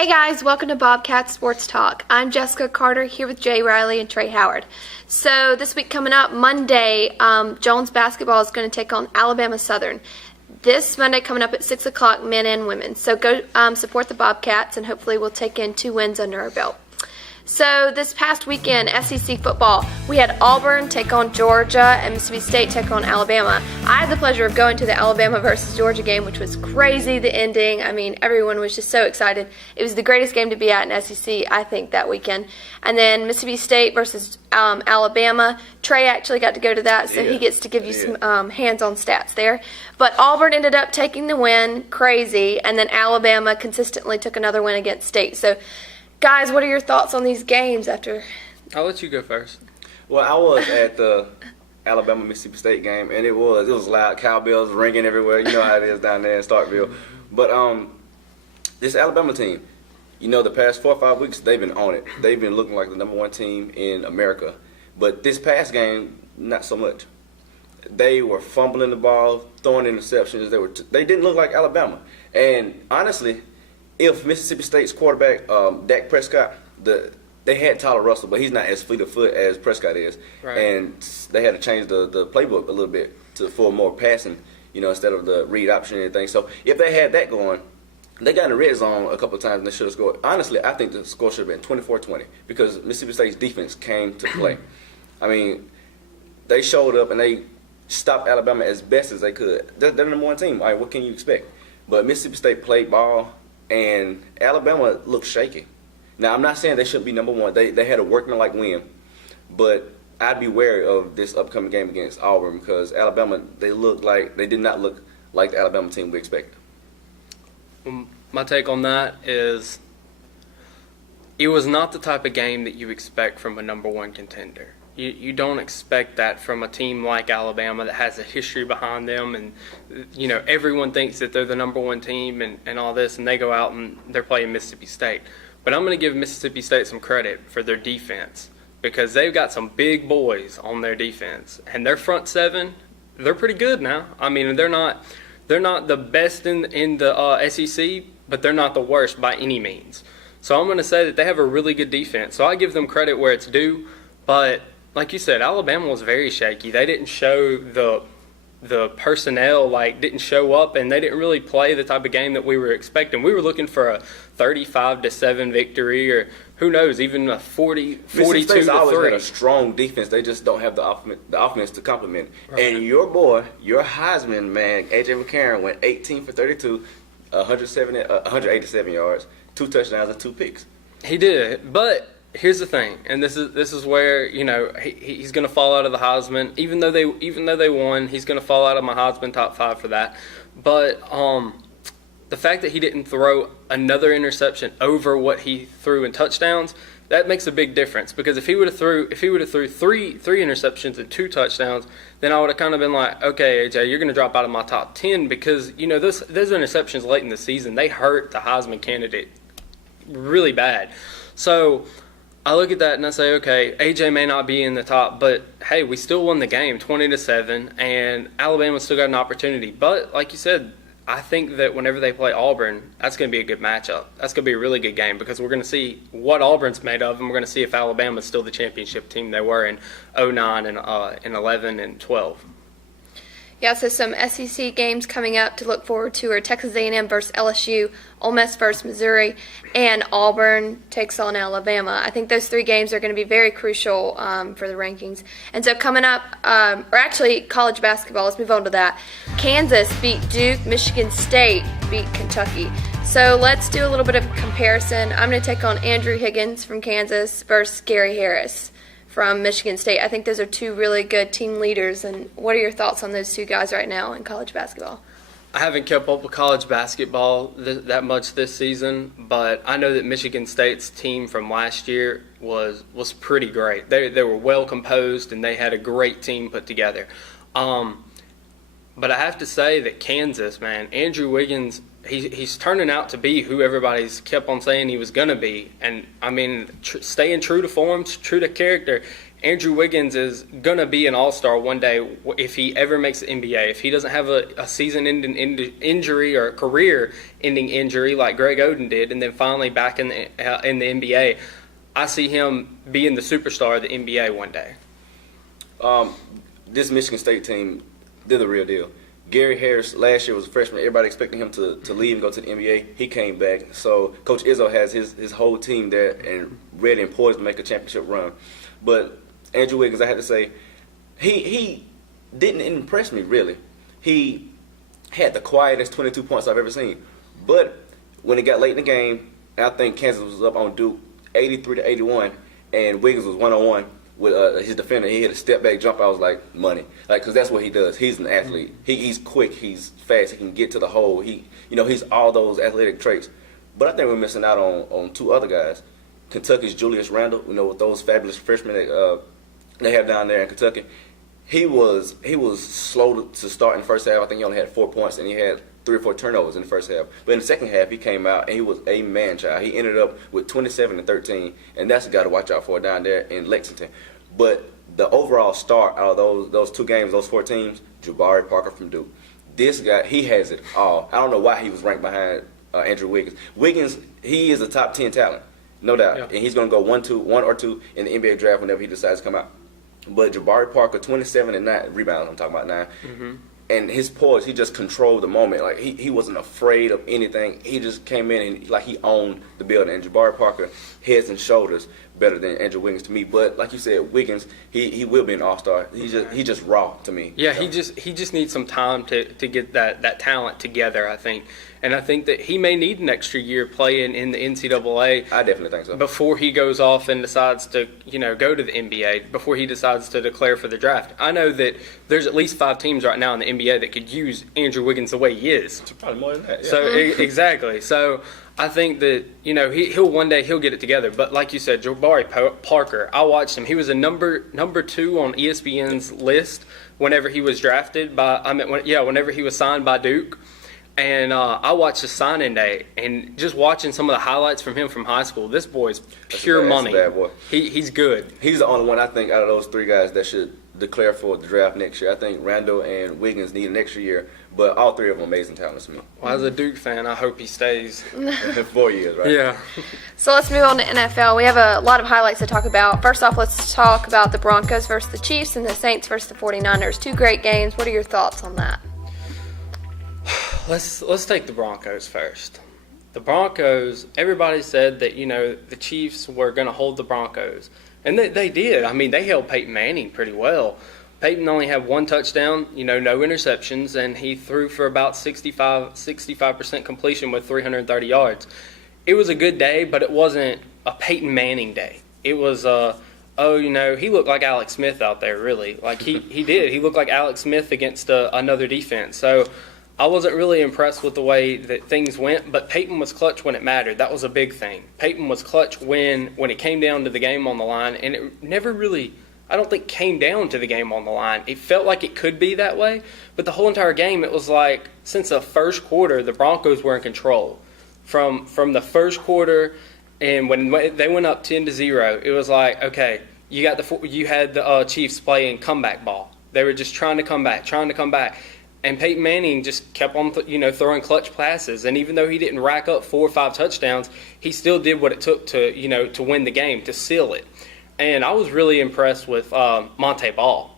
Hey guys, welcome to Bobcat Sports Talk. I'm Jessica Carter here with Jay Riley and Trey Howard. So this week coming up, Monday, Jones basketball is going to take on Alabama Southern. This Monday coming up at 6 o'clock, men and women. So go support the Bobcats and hopefully we'll take in 2 wins under our belt. So this past weekend, SEC football, we had Auburn take on Georgia and Mississippi State take on Alabama. I had the pleasure of going to the Alabama versus Georgia game, which was crazy, the ending. I mean, everyone was just so excited. It was the greatest game to be at in SEC, I think, that weekend. And then Mississippi State versus Alabama. Trey actually got to go to that, so he gets to give you some hands-on stats there. But Auburn ended up taking the win, crazy, and then Alabama consistently took another win against State. So, guys, what are your thoughts on these games after? I'll let you go first. Well, I was at the Alabama-Mississippi State game, and it was loud. Cowbells ringing everywhere. You know how it is down there in Starkville. But this Alabama team, the past 4 or 5 weeks, they've been on it. They've been looking like the number 1 team in America. But this past game, not so much. They were fumbling the ball, throwing interceptions. They didn't look like Alabama. And honestly, if Mississippi State's quarterback, Dak Prescott, they had Tyler Russell, but he's not as fleet of foot as Prescott is. Right. And they had to change the playbook a little bit for more passing, instead of the read option and everything. So if they had that going, they got in the red zone a couple of times and they should have scored. Honestly, I think the score should have been 24-20 because Mississippi State's defense came to play. I mean, they showed up and they stopped Alabama as best as they could. They're the number 1 team. All right, what can you expect? But Mississippi State played ball. And Alabama looked shaky. Now, I'm not saying they shouldn't be number 1. They had a workmanlike win. But I'd be wary of this upcoming game against Auburn because Alabama, they did not look like the Alabama team we expected. My take on that is it was not the type of game that you expect from a number 1 contender. You don't expect that from a team like Alabama that has a history behind them and, everyone thinks that they're the number 1 team and all this, and they go out and they're playing Mississippi State. But I'm going to give Mississippi State some credit for their defense because they've got some big boys on their defense. And their front 7, they're pretty good now. I mean, they're not the best in the SEC, but they're not the worst by any means. So I'm going to say that they have a really good defense. So I give them credit where it's due, but like you said, Alabama was very shaky. They didn't show the personnel, didn't show up, and they didn't really play the type of game that we were expecting. We were looking for a 35-7 victory, or who knows, even a 42-3. Always had a strong defense. They just don't have the offense to complement. Right. And your boy, your Heisman man, A.J. McCarron, went 18 for 32, 187 yards, 2 touchdowns, and 2 picks. He did, but here's the thing, and this is where he's going to fall out of the Heisman. Even though they won, he's going to fall out of my Heisman top 5 for that. But the fact that he didn't throw another interception over what he threw in touchdowns, that makes a big difference. Because if he would have threw three interceptions and 2 touchdowns, then I would have kind of been like, okay, AJ, you're going to drop out of my top 10 because those interceptions late in the season, they hurt the Heisman candidate really bad. So I look at that and I say, okay, AJ may not be in the top, but hey, we still won the game 20-7, and Alabama still got an opportunity. But like you said, I think that whenever they play Auburn, that's going to be a good matchup. That's going to be a really good game because we're going to see what Auburn's made of, and we're going to see if Alabama's still the championship team they were in 09 and 11 and 12. Yeah, so some SEC games coming up to look forward to are Texas A&M versus LSU, Ole Miss versus Missouri, and Auburn takes on Alabama. I think those 3 games are going to be very crucial for the rankings. And so coming up, or actually college basketball, let's move on to that. Kansas beat Duke, Michigan State beat Kentucky. So let's do a little bit of comparison. I'm going to take on Andrew Higgins from Kansas versus Gary Harris from Michigan State. I think those are 2 really good team leaders. And what are your thoughts on those 2 guys right now in college basketball? I haven't kept up with college basketball that much this season, but I know that Michigan State's team from last year was pretty great. They were well composed and they had a great team put together. But I have to say that Kansas, man, Andrew Wiggins, he's turning out to be who everybody's kept on saying he was going to be. And, I mean, staying true to form, true to character, Andrew Wiggins is going to be an all-star one day if he ever makes the NBA. If he doesn't have a season-ending injury or a career-ending injury like Greg Oden did, and then finally back in the NBA, I see him being the superstar of the NBA one day. This Michigan State team, they're the real deal. Gary Harris last year was a freshman. Everybody expecting him to leave and go to the NBA. He came back. So Coach Izzo has his whole team there and ready and poised to make a championship run. But Andrew Wiggins, I had to say, he didn't impress me, really. He had the quietest 22 points I've ever seen. But when it got late in the game, I think Kansas was up on Duke 83-81, and Wiggins was one-on-one with his defender. He hit a step-back jump. I was like, money. Because that's what he does. He's an athlete. He's quick. He's fast. He can get to the hole. He's all those athletic traits. But I think we're missing out on two other guys. Kentucky's Julius Randle, with those fabulous freshmen that they have down there in Kentucky. He was slow to start in the first half. I think he only had 4 points, and he had 3 or 4 turnovers in the first half. But in the second half, he came out, and he was a man-child. He ended up with 27 and 13, and that's a guy to watch out for down there in Lexington. But the overall star out of those 2 games, those 4 teams, Jabari Parker from Duke. This guy, he has it all. I don't know why he was ranked behind Andrew Wiggins. Wiggins, he is a top 10 talent, no doubt. Yeah. And he's going to go 1 or 2 in the NBA draft whenever he decides to come out. But Jabari Parker, 27 and 9 rebounds, I'm talking about 9. Mm-hmm. And his poise, he just controlled the moment. Like, he wasn't afraid of anything. He just came in and, he owned the building. And Jabari Parker, heads and shoulders better than Andrew Wiggins to me. But like you said, Wiggins, he will be an all-star. He just raw to me. Yeah, he just needs some time to get that talent together, I think. And I think that he may need an extra year playing in the NCAA. I definitely think so. Before he goes off and decides to, go to the NBA, before he decides to declare for the draft. I know that there's at least 5 teams right now in the NBA that could use Andrew Wiggins the way he is. Probably more than that. Yeah. So exactly. So I think that he'll one day he'll get it together. But like you said, Jabari Parker, I watched him. He was a number 2 on ESPN's list whenever he was drafted whenever he was signed by Duke. And I watched the signing day, and just watching some of the highlights from him from high school, this boy's pure money. That's a bad boy. He's good. He's the only one I think out of those 3 guys that should declare for the draft next year. I think Randall and Wiggins need an extra year, but all 3 of them amazing talents to me. Well, as a Duke fan, I hope he stays. 4 years, right? Yeah. So let's move on to NFL. We have a lot of highlights to talk about. First off, let's talk about the Broncos versus the Chiefs and the Saints versus the 49ers. 2 great games. What are your thoughts on that? Let's take the Broncos first. The Broncos, everybody said that, the Chiefs were going to hold the Broncos. And they did. I mean, they held Peyton Manning pretty well. Peyton only had 1 touchdown, no interceptions, and he threw for about 65% completion with 330 yards. It was a good day, but it wasn't a Peyton Manning day. It was, he looked like Alex Smith out there, really. Like, he did. He looked like Alex Smith against another defense. So I wasn't really impressed with the way that things went, but Peyton was clutch when it mattered. That was a big thing. Peyton was clutch when it came down to the game on the line, and it never really, I don't think, came down to the game on the line. It felt like it could be that way, but the whole entire game, it was like, since the first quarter, the Broncos were in control. From the first quarter, and when they went up 10-0, it was like, okay, you had the Chiefs playing comeback ball. They were just trying to come back. And Peyton Manning just kept on, throwing clutch passes. And even though he didn't rack up 4 or 5 touchdowns, he still did what it took to win the game, to seal it. And I was really impressed with Monte Ball.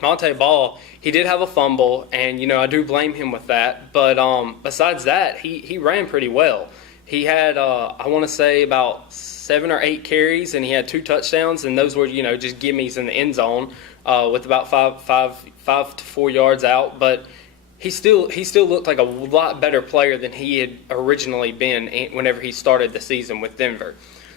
Monte Ball, he did have a fumble, and, I do blame him with that. But besides that, he ran pretty well. He had, I want to say, about 7 or 8 carries, and he had 2 touchdowns, and those were, just gimmies in the end zone with about 5 to 4 yards out. But he still looked like a lot better player than he had originally been whenever he started the season with Denver.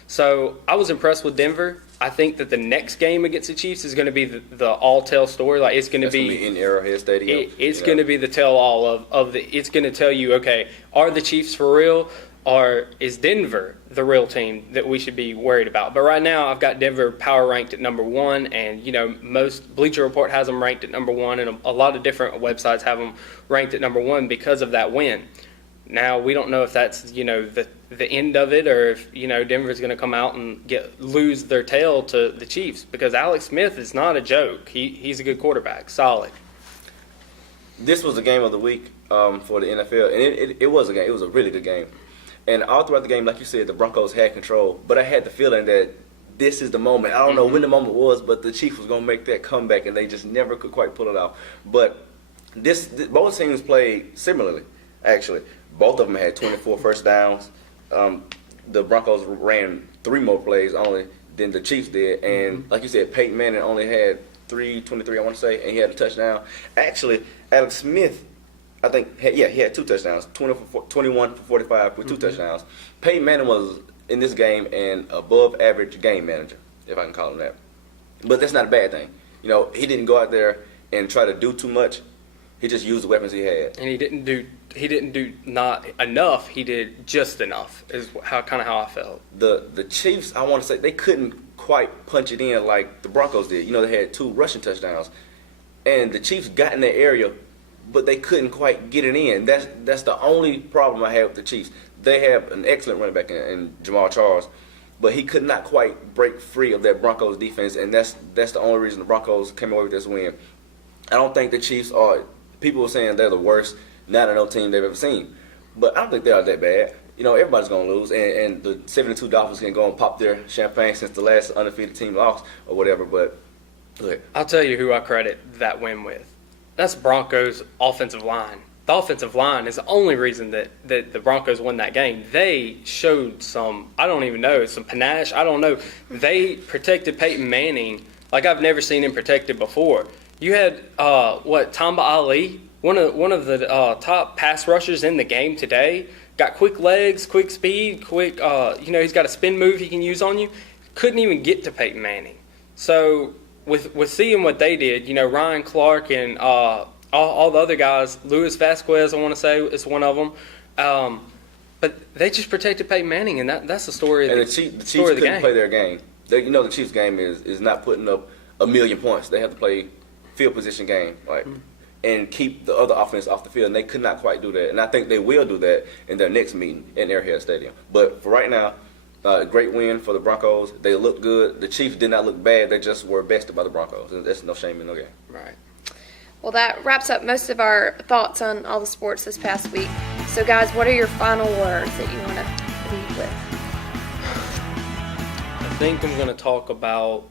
So I was impressed with Denver. I think that the next game against the Chiefs is going to be the all-tell story. Like, it's going to be in Arrowhead Stadium. It's going to be the tell-all of the. It's going to tell you, okay, are the Chiefs for real, or is Denver the real team that we should be worried about? But right now, I've got Denver power ranked at number 1, and most Bleacher Report has them ranked at number 1, and a lot of different websites have them ranked at number 1 because of that win. Now, we don't know if that's, the end of it, or if, Denver's going to come out and lose their tail to the Chiefs, because Alex Smith is not a joke. He's a good quarterback, solid. This was the game of the week for the NFL, and it was a game. It was a really good game. And all throughout the game, like you said, the Broncos had control, but I had the feeling that this is the moment. I don't know when the moment was, but the Chiefs was going to make that comeback, and they just never could quite pull it off. But both teams played similarly, actually. Both of them had 24 first downs. The Broncos ran 3 more plays only than the Chiefs did. And like you said, Peyton Manning only had 323, I want to say, and he had a touchdown. Actually, Alex Smith, I think, he had 2 touchdowns, 21 for 45 with 2 touchdowns. Peyton Manning was, in this game, an above-average game manager, if I can call him that. But that's not a bad thing. He didn't go out there and try to do too much. He just used the weapons he had. And he didn't do not enough. He did just enough. Is how I felt. The Chiefs, I want to say, they couldn't quite punch it in like the Broncos did. They had 2 rushing touchdowns, and the Chiefs got in that area, but they couldn't quite get it in. That's the only problem I have with the Chiefs. They have an excellent running back in Jamal Charles, but he could not quite break free of that Broncos defense, and that's the only reason the Broncos came away with this win. I don't think the Chiefs are. People were saying they're the worst 9-0 team they've ever seen, but I don't think they are that bad. Everybody's going to lose, and the 72 Dolphins can go and pop their champagne since the last undefeated team lost or whatever. But look, I'll tell you who I credit that win with. That's Broncos' offensive line. The offensive line is the only reason that the Broncos won that game. They showed some panache. I don't know. They protected Peyton Manning like I've never seen him protected before. You had Tamba Ali, one of the top pass rushers in the game today. Got quick legs, quick speed, he's got a spin move he can use on you. Couldn't even get to Peyton Manning. So with seeing what they did, Ryan Clark and all the other guys, Luis Vasquez, I want to say, is one of them. But they just protected Peyton Manning, and that's the story. And the Chiefs couldn't play their game. The Chiefs' game is not putting up 1,000,000 points. They have to play field position game, and keep the other offense off the field. And they could not quite do that. And I think they will do that in their next meeting in Arrowhead Stadium. But for right now, great win for the Broncos. They looked good. The Chiefs did not look bad. They just were bested by the Broncos. There's no shame in no game. Right. Well, that wraps up most of our thoughts on all the sports this past week. So, guys, what are your final words that you want to leave with? I think I'm going to talk about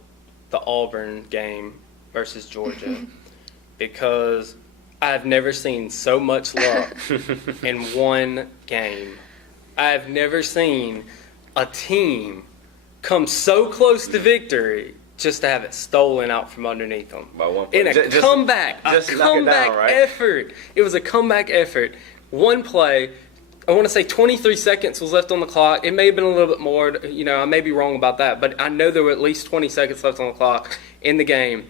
the Auburn game versus Georgia because I've never seen so much luck in one game. I've never seen a team come so close to victory just to have it stolen out from underneath them. By 1 point. In a comeback effort. It was a comeback effort. One play, I want to say 23 seconds was left on the clock. It may have been a little bit more. I may be wrong about that, but I know there were at least 20 seconds left on the clock in the game.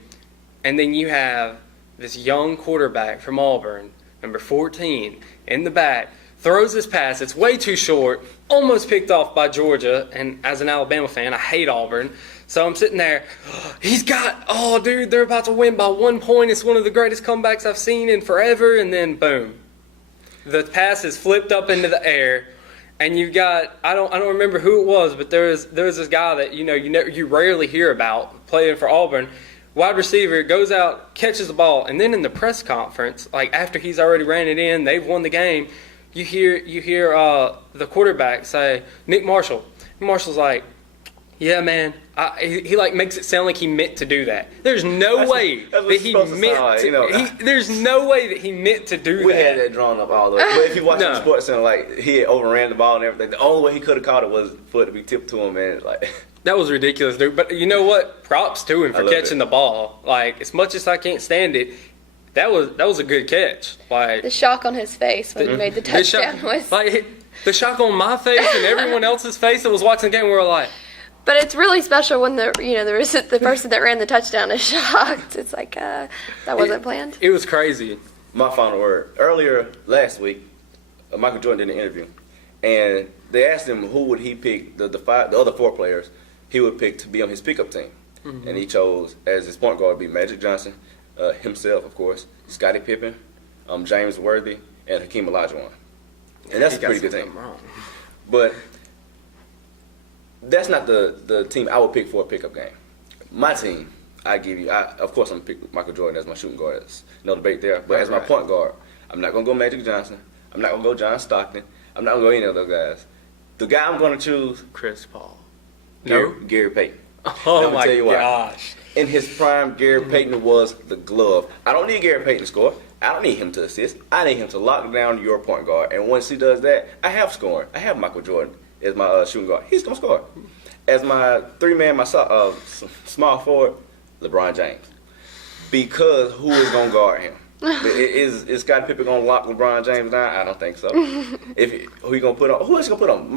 And then you have this young quarterback from Auburn, number 14, in the back, throws this pass. It's way too short, almost picked off by Georgia. And as an Alabama fan, I hate Auburn. So I'm sitting there, they're about to win by 1 point. It's one of the greatest comebacks I've seen in forever. And then, boom, the pass is flipped up into the air. And you got, I don't remember who it was, but there was this guy that, you rarely hear about playing for Auburn. Wide receiver goes out, catches the ball, and then in the press conference, like after he's already ran it in, they've won the game, you hear the quarterback say, Nick Marshall. Marshall's like, yeah, man. He makes it sound like he meant to do that. There's no way that he meant to. There's no way that he meant to do that. We had that drawn up all the way. But if you watch the Sports Center, he had overran the ball and everything. The only way he could have caught it was for it to be tipped to him, man. That was ridiculous, dude. But you know what? Props to him for catching the ball. As much as I can't stand it, that was a good catch. The shock on his face when he made the touchdown was the shock on my face and everyone else's face that was watching the game. We were like. But it's really special when the person that ran the touchdown is shocked. It's like that wasn't planned. It was crazy. My final word. Earlier last week, Michael Jordan did an interview, and they asked him who would he pick the other 4 players he would pick to be on his pickup team. Mm-hmm. And he chose as his point guard to be Magic Johnson, himself, of course, Scottie Pippen, James Worthy, and Hakeem Olajuwon. and that's He a got pretty good some team. of them wrong. But that's not the team I would pick for a pickup game. My team, of course, I'm going to pick Michael Jordan as my shooting guard. There's no debate there. But as my point guard, I'm not going to go Magic Johnson. I'm not going to go John Stockton. I'm not going to go any of those guys. The guy I'm going to choose, Chris Paul. Gary Payton. Oh, I'm my tell you why. gosh. In his prime, Gary Payton was the glove. I don't need Gary Payton to score. I don't need him to assist. I need him to lock down your point guard. And once he does that, I have scoring. I have Michael Jordan as my shooting guard. He's going to score. As my three-man, my small forward, LeBron James. Because who is going to guard him? Is Scottie Pippen going to lock LeBron James down? I don't think so. Who he going to put on? Who is he going to put on?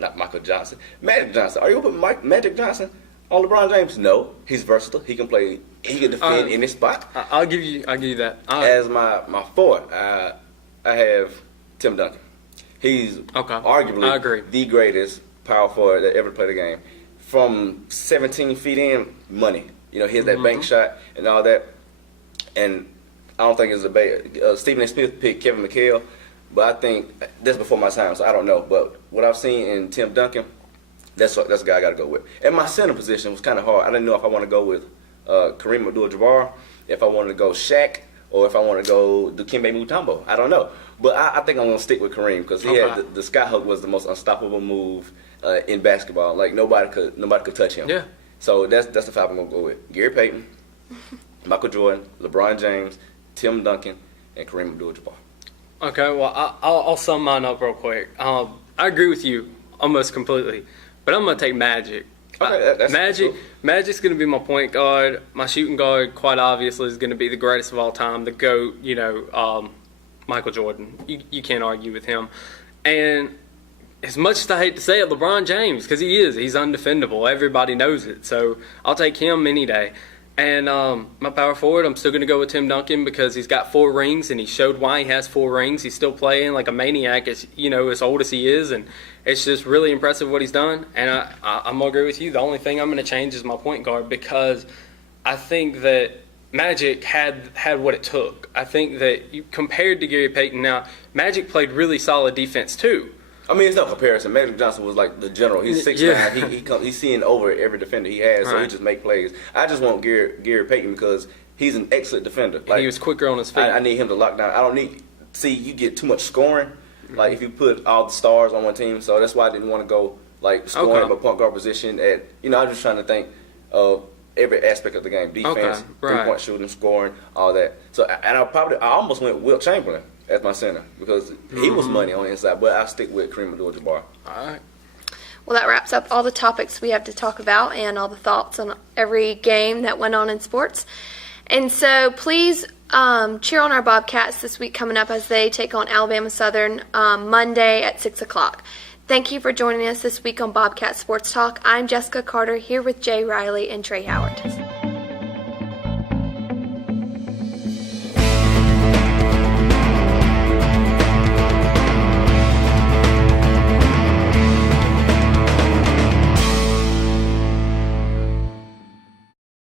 Not Michael Johnson. Magic Johnson. Are you going to put Magic Johnson on LeBron James? No. He's versatile. He can play. He can defend any spot. I'll give you that. As my forward, I have Tim Duncan. He's arguably the greatest power forward that ever played the game. From 17 feet in, money. He has that bank shot and all that. And I don't think it's a debate. Stephen A. Smith picked Kevin McHale, but I think that's before my time, so I don't know. But what I've seen in Tim Duncan, that's the guy I got to go with. And my center position was kind of hard. I didn't know if I want to go with Kareem Abdul-Jabbar, if I wanted to go Shaq, or if I want to go Dikembe Mutombo. I don't know. But I think I'm going to stick with Kareem because he had the skyhook was the most unstoppable move in basketball. Like nobody could touch him. Yeah. So that's the five I'm going to go with. Gary Payton, Michael Jordan, LeBron James, Tim Duncan, and Kareem Abdul-Jabbar. Okay, well, I'll sum mine up real quick. I agree with you almost completely, but I'm going to take Magic. Okay, Magic's going to be my point guard. My shooting guard, quite obviously, is going to be the greatest of all time, the GOAT, Michael Jordan. You can't argue with him. And as much as I hate to say it, LeBron James, because he's undefendable. Everybody knows it. So I'll take him any day. And my power forward, I'm still going to go with Tim Duncan because he's got 4 rings, and he showed why he has 4 rings. He's still playing like a maniac, as old as he is, and it's just really impressive what he's done. And I'm going to agree with you. The only thing I'm going to change is my point guard because I think that Magic had what it took. I think that compared to Gary Payton now, Magic played really solid defense too. I mean, it's no comparison. Magic Johnson was like the general. He's 6'9". He's seeing over every defender he has, so he just make plays. I just want Gary Payton because he's an excellent defender. Like, he was quicker on his feet. I need him to lock down. I don't need. See, you get too much scoring. Like if you put all the stars on one team, so that's why I didn't want to go like scoring but point guard position. I'm just trying to think of every aspect of the game: defense, 3-point shooting, scoring, all that. So I almost went Wilt Chamberlain as my center because he was money on the inside, but I stick with Kareem Abdul-Jabbar. All right. Well, that wraps up all the topics we have to talk about and all the thoughts on every game that went on in sports. And so please cheer on our Bobcats this week coming up as they take on Alabama Southern Monday at 6 o'clock. Thank you for joining us this week on Bobcat Sports Talk. I'm Jessica Carter here with Jay Riley and Trey Howard.